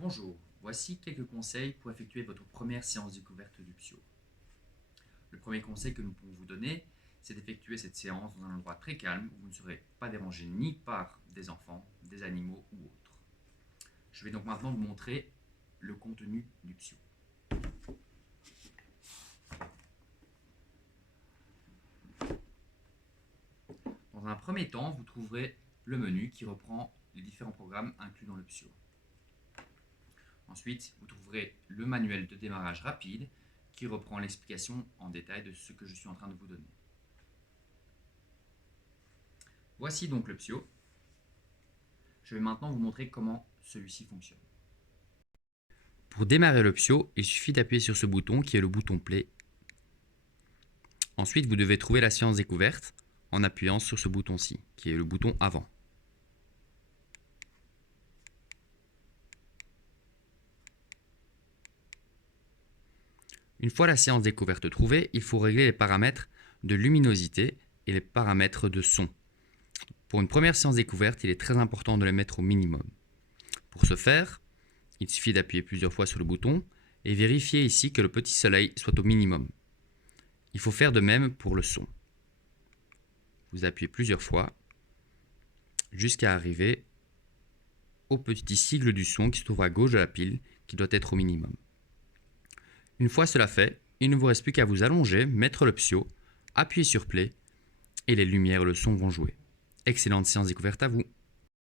Bonjour, voici quelques conseils pour effectuer votre première séance découverte du PSIO. Le premier conseil que nous pouvons vous donner, c'est d'effectuer cette séance dans un endroit très calme où vous ne serez pas dérangé ni par des enfants, des animaux ou autres. Je vais donc maintenant vous montrer le contenu du PSIO. Dans un premier temps, vous trouverez le menu qui reprend les différents programmes inclus dans le PSIO. Ensuite, vous trouverez le manuel de démarrage rapide qui reprend l'explication en détail de ce que je suis en train de vous donner. Voici donc le PSIO. Je vais maintenant vous montrer comment celui-ci fonctionne. Pour démarrer le PSIO, il suffit d'appuyer sur ce bouton qui est le bouton Play. Ensuite, vous devez trouver la séance découverte en appuyant sur ce bouton-ci, qui est le bouton Avant. Une fois la séance découverte trouvée, il faut régler les paramètres de luminosité et les paramètres de son. Pour une première séance découverte, il est très important de les mettre au minimum. Pour ce faire, il suffit d'appuyer plusieurs fois sur le bouton et vérifier ici que le petit soleil soit au minimum. Il faut faire de même pour le son. Vous appuyez plusieurs fois jusqu'à arriver au petit sigle du son qui se trouve à gauche de la pile qui doit être au minimum. Une fois cela fait, il ne vous reste plus qu'à vous allonger, mettre le PSIO, appuyer sur Play et les lumières et le son vont jouer. Excellente séance découverte à vous!